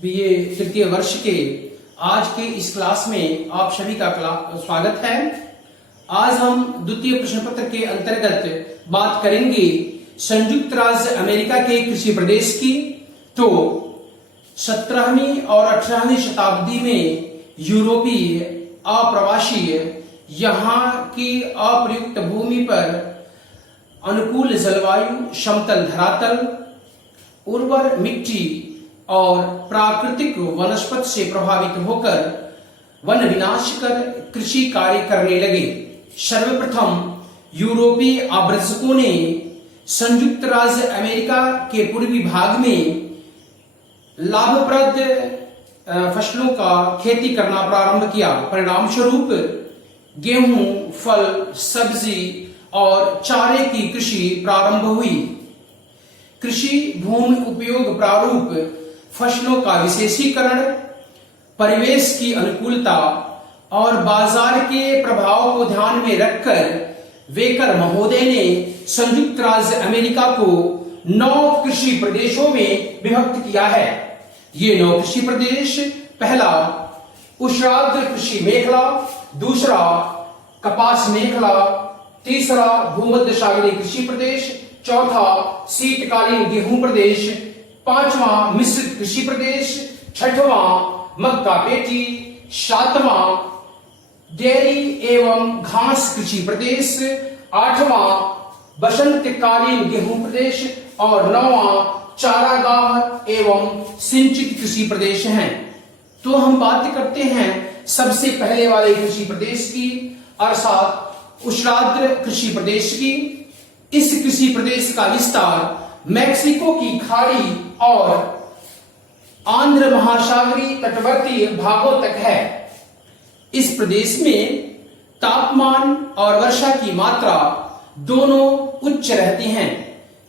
BA तृतीय वर्ष के आज के इस क्लास में आप सभी का स्वागत है। आज हम द्वितीय प्रश्न पत्र के अंतर्गत बात करेंगे संयुक्त राज्य अमेरिका के कृषि प्रदेश की। तो 17वीं और 18वीं शताब्दी में यूरोपीय अप्रवासी यहाँ की अप्रयुक्त भूमि पर अनुकूल जलवायु, समतल धरातल, उर्वर मिट्टी और प्राकृतिक वनस्पति से प्रभावित होकर वन विनाश कर कृषि कार्य करने लगे। सर्वप्रथम यूरोपीय आव्रजकों ने संयुक्त राज्य अमेरिका के पूर्वी भाग में लाभप्रद फसलों का खेती करना प्रारंभ किया। परिणाम स्वरूप गेहूं, फल, सब्जी और चारे की कृषि प्रारंभ हुई। कृषि भूमि उपयोग प्रारूप, फसलों का विशेषीकरण, परिवेश की अनुकूलता और बाजार के प्रभाव को ध्यान में रखकर वेकर महोदय ने संयुक्त राज्य अमेरिका को 9 कृषि प्रदेशों में विभक्त किया है। ये 9 कृषि प्रदेश: पहला उष्णार्द्र कृषि मेखला, दूसरा कपास मेखला, तीसरा भूमध्य सागरीय कृषि प्रदेश, चौथा शीतकालीन गेहूं प्रदेश, पांचवां मिश्रित कृषि प्रदेश, छठवां मक्का पेटी, सातवां डेयरी एवं घास कृषि प्रदेश, आठवां बसंतकालीन गेहूं प्रदेश और 9वां चारागाह एवं सिंचित कृषि प्रदेश हैं। तो हम बात करते हैं सबसे पहले वाले कृषि प्रदेश की, अर्थात उष्णार्द्र कृषि प्रदेश की। इस कृषि प्रदेश का विस्तार मैक्सिको की खाड़ी और आंध्र महासागरीय तटवर्ती भागों तक है। इस प्रदेश में तापमान और वर्षा की मात्रा दोनों उच्च रहती हैं।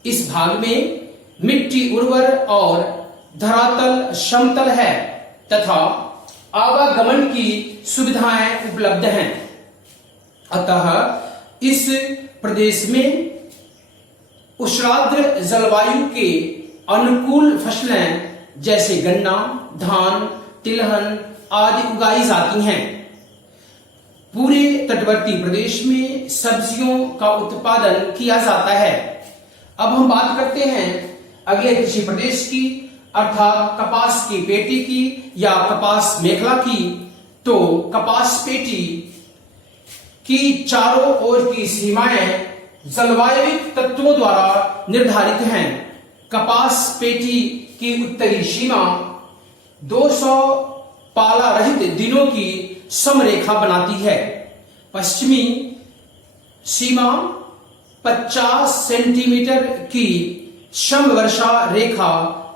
इस भाग में मिट्टी उर्वर और धरातल समतल है तथा आवागमन की सुविधाएं उपलब्ध हैं। अतः इस प्रदेश में उष्णार्द्र जलवायु के अनुकूल फसलें जैसे गन्ना, धान, तिलहन आदि उगाई जाती हैं। पूरे तटवर्ती प्रदेश में सब्जियों का उत्पादन किया जाता है। अब हम बात करते हैं अगले कृषि प्रदेश की, अर्थात कपास की पेटी की या कपास मेखला की। तो कपास पेटी की चारों ओर की सीमाएं जलवायविक तत्वों द्वारा निर्धारित हैं। कपास पेटी की उत्तरी सीमा 200 पाला रहित दिनों की समरेखा बनाती है। पश्चिमी सीमा 50 सेंटीमीटर की समवर्षा रेखा,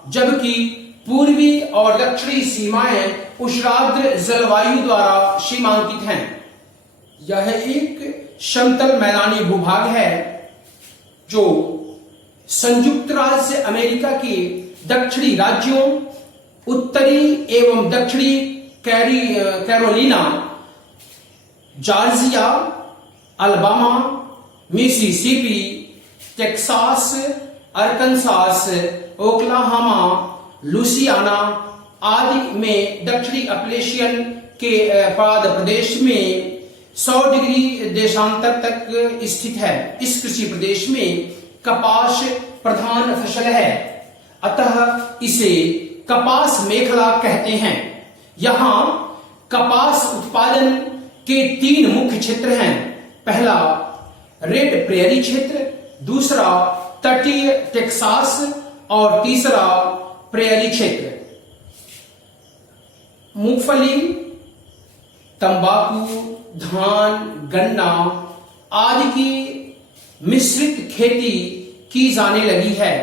जबकि पूर्वी और दक्षिणी सीमाएं उष्णार्द्र जलवायु द्वारा सीमांकित हैं। यह एक समतल मैदानी भूभाग है जो संयुक्त राज्य अमेरिका के दक्षिणी राज्यों, उत्तरी एवं दक्षिणी Carolina, Georgia, Alabama, Mississippi, Texas, Arkansas, Oklahoma, Louisiana आदि में दक्षिणी अपलेशियन के पाद प्रदेश में 100 डिग्री देशांतर तक स्थित है। इस कृषि प्रदेश में कपास प्रधान फसल है, अतः इसे कपास मेखला कहते हैं। यहाँ कपास उत्पादन के 3 मुख्य क्षेत्र हैं। पहला रेड प्रेयरी क्षेत्र, दूसरा तटीय टेक्सास और तीसरा प्रेयरी क्षेत्र। मूंगफली, तंबाकू, धान, गन्ना आदि की मिश्रित खेती की जाने लगी है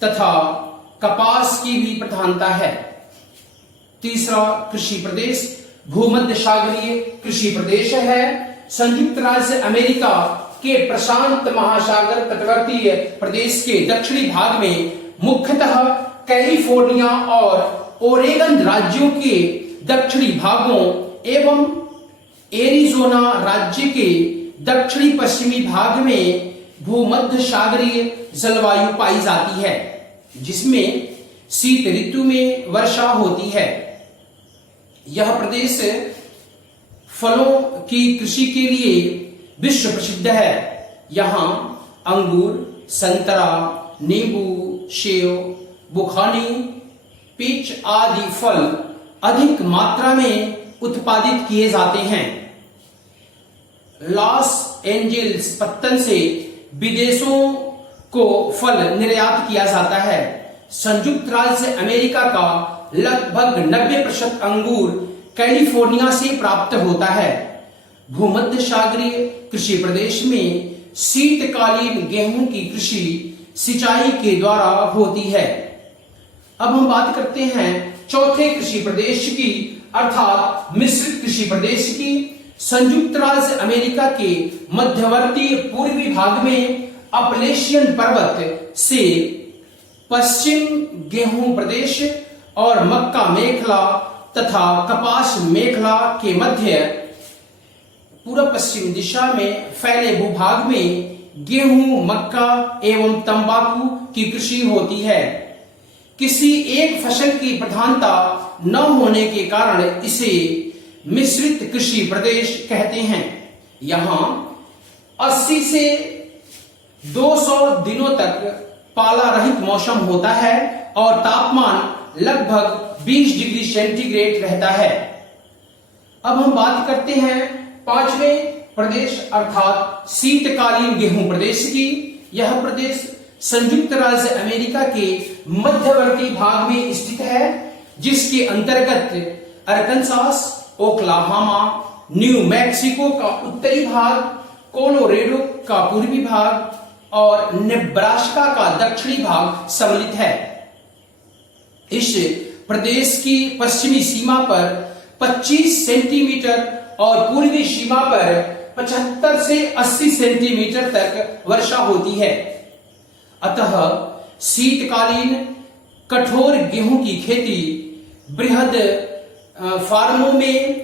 तथा कपास की भी प्रधानता है। तीसरा कृषि प्रदेश भूमध्य सागरीय कृषि प्रदेश है। संयुक्त राज्य अमेरिका के प्रशांत महासागर तटवर्ती प्रदेश के दक्षिणी भाग में मुख्यतः कैलिफोर्निया और ओरेगन राज्यों के दक्षिणी भागों एवं एरिजोना राज्य के दक्षिणी पश्चिमी भाग में भूमध्य सागरीय जलवायु पाई जाती है, जिसमें शीत ऋतु में वर्षा होती है। यह प्रदेश फलों की कृषि के लिए विश्व प्रसिद्ध है। यहाँ अंगूर, संतरा, नींबू, सेब, बुखानी, पीच आदि फल अधिक मात्रा में उत्पादित किए जाते हैं। लॉस एंजल्स पत्तन से विदेशों को फल निर्यात किया जाता है। संयुक्त राज्य अमेरिका का लगभग 90% अंगूर कैलिफोर्निया से प्राप्त होता है। भूमध्य सागरीय कृषि प्रदेश में शीतकालीन गेहूं की कृषि सिंचाई के द्वारा होती है। अब हम बात करते हैं चौथे कृषि प्रदेश की, अर्थात मिश्रित कृषि प्रदेश की। संयुक्त राज्य अमेरिका के मध्यवर्ती पूर्वी भाग में अपलेशियन पर्वत से पश्चिम गेहूं प्रदेश और मक्का मेखला तथा कपास मेखला के मध्य पूर्व पश्चिम दिशा में फैले भूभाग में गेहूं, मक्का एवं तंबाकू की कृषि होती है। किसी एक फसल की प्रधानता न होने के कारण इसे मिश्रित कृषि प्रदेश कहते हैं। यहाँ 80 से 200 दिनों तक पाला रहित मौसम होता है और तापमान लगभग 20 डिग्री सेंटीग्रेड रहता है। अब हम बात करते हैं पांचवें प्रदेश अर्थात शीतकालीन गेहूं प्रदेश की। यह प्रदेश संयुक्त राज्य अमेरिका के मध्यवर्ती भाग में स्थित है, जिसके अंतर्गत अरकानसास, ओक्लाहोमा, न्यू मैक्सिको का उत्तरी भाग, कोलोराडो का पूर्वी भाग और नेब्रास्का का दक्षिणी भाग सम्मिलित है। इस प्रदेश की पश्चिमी सीमा पर 25 सेंटीमीटर और पूर्वी सीमा पर 75 से 80 सेंटीमीटर तक वर्षा होती है। अतः शीतकालीन कठोर गेहूं की खेती बृहद फार्मों में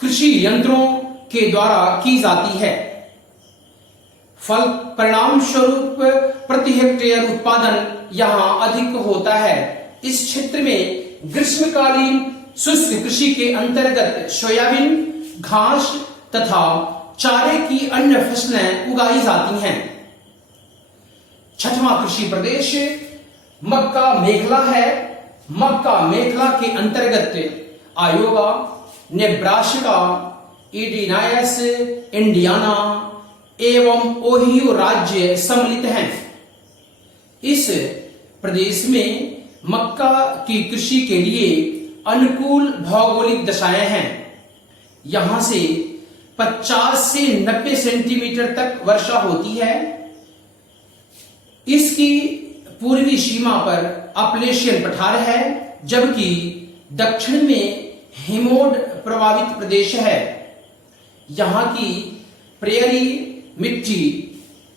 कृषि यंत्रों के द्वारा की जाती है। फल परिणाम स्वरूप प्रति हेक्टेयर उत्पादन यहाँ अधिक होता है। इस क्षेत्र में ग्रीष्मकालीन शुष्क कृषि के अंतर्गत सोयाबीन, घास तथा चारे की अन्य फसलें उगाई जाती हैं। छठवां कृषि प्रदेश मक्का मेखला है। मक्का मेखला के अंतर्गत आयोवा, नेब्रास्का, इलिनॉइस, इंडियाना एवं ओहियो राज्य सम्मिलित हैं। इस प्रदेश में मक्का की कृषि के लिए अनुकूल भौगोलिक दशाएं हैं। यहां से 50 से 90 सेंटीमीटर तक वर्षा होती है। इसकी पूर्वी सीमा पर अपलेशियन पठार है, जबकि दक्षिण में हिमोड प्रभावित प्रदेश है। यहाँ की प्रेयरी मिट्टी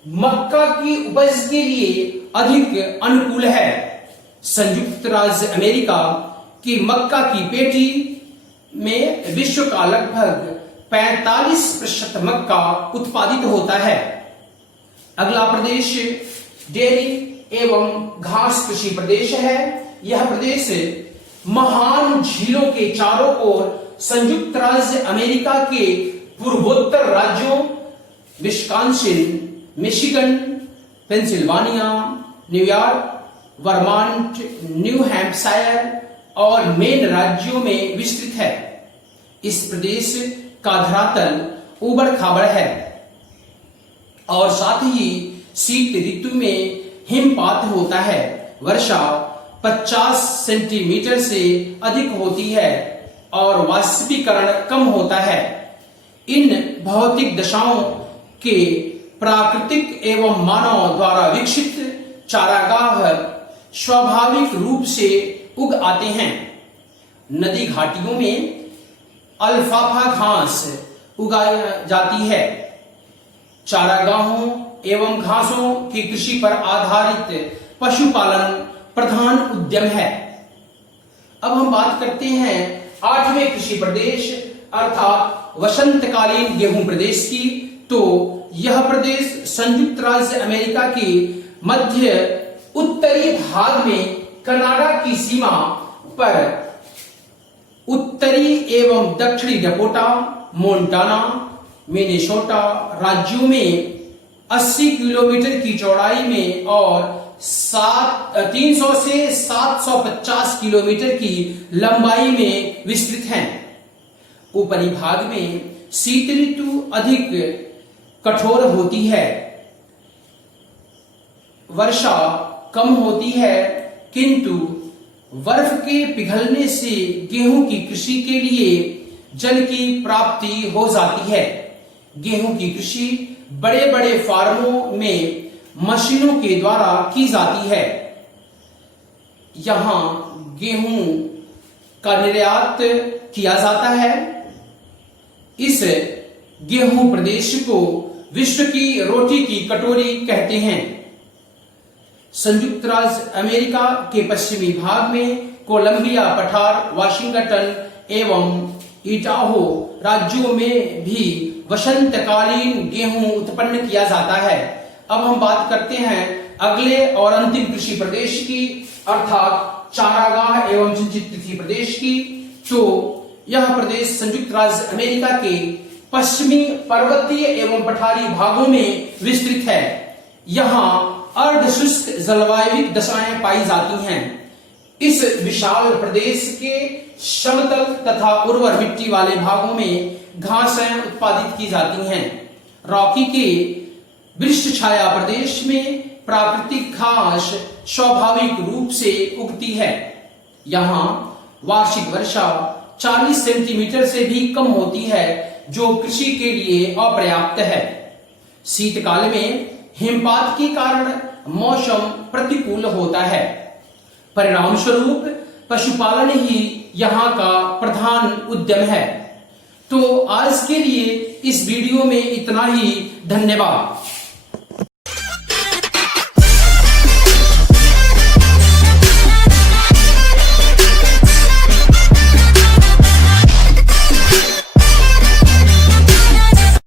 मक्का की उपज के लिए अधिक अनुकूल है। संयुक्त राज्य अमेरिका की मक्का की पेटी में विश्व का लगभग 45% मक्का उत्पादित होता है। अगला प्रदेश डेयरी एवं घास कृषि प्रदेश है। यह प्रदेश महान झीलों के चारों ओर संयुक्त राज्य अमेरिका के पूर्वोत्तर राज्यों Wisconsin, Michigan, Pennsylvania, New York, Vermont, New Hampshire और मेन राज्यों में विस्तृत है। इस प्रदेश का धरातल उबड़ खाबड़ है और साथ ही शीत ऋतु में हिमपात होता है। वर्षा 50 सेंटीमीटर से अधिक होती है और वाष्पीकरण कम होता है। इन भौतिक दशाओं के प्राकृतिक एवं मानव द्वारा विकसित चारागाह स्वाभाविक रूप से उग आते हैं। नदी घाटियों में अल्फाफा घास उगाई जाती है। चारागाहों एवं घासों की कृषि पर आधारित पशुपालन प्रधान उद्यम है। अब हम बात करते हैं 8वें कृषि प्रदेश अर्थात वसंतकालीन गेहूं प्रदेश की। तो यह प्रदेश संयुक्त राज्य अमेरिका के मध्य उत्तरी भाग में कनाडा की सीमा पर उत्तरी एवं दक्षिणी डकोटा, मोंटाना, मिनेसोटा राज्यों में 80 किलोमीटर की चौड़ाई में और 300 से 750 किलोमीटर की लंबाई में विस्तृत हैं। ऊपरी भाग में शीत ऋतु अधिक कठोर होती है, वर्षा कम होती है, किंतु बर्फ के पिघलने से गेहूं की कृषि के लिए जल की प्राप्ति हो जाती है। गेहूं की कृषि बड़े बड़े फार्मों में मशीनों के द्वारा की जाती है। यहां गेहूं का निर्यात किया जाता है। इस गेहूं प्रदेश को विश्व की रोटी की कटोरी कहते हैं। संयुक्त राज्य अमेरिका के पश्चिमी भाग में कोलंबिया पठार, वाशिंगटन एवं इडाहो राज्यों में भी वसंतकालीन गेहूं उत्पन्न किया जाता है। अब हम बात करते हैं अगले और अंतिम कृषि प्रदेश की, अर्थात चारागाह एवं सिंचित पृथ्वी प्रदेश की। तो यह प्रदेश संयुक्त राज्य अमेरिका के पश्चिमी पर्वतीय एवं पठारी भागों में विस्तृत है। यहाँ अर्ध शुष्क जलवायु दशाएं पाई जाती हैं। इस विशाल प्रदेश के समतल तथा उर्वर मिट्टी वाले भागों में घासें उत्पादित की जाती हैं। रॉकी के वृक्ष छाया प्रदेश में प्राकृतिक घास स्वाभाविक रूप से उगती है। यहाँ वार्षिक वर्षा 40 सेंटीमीटर से भी कम होती है, जो कृषि के लिए अपर्याप्त है। शीतकाल में हिमपात के कारण मौसम प्रतिकूल होता है। परिणाम स्वरूप पशुपालन ही यहाँ का प्रधान उद्यम है। तो आज के लिए इस वीडियो में इतना ही। धन्यवाद।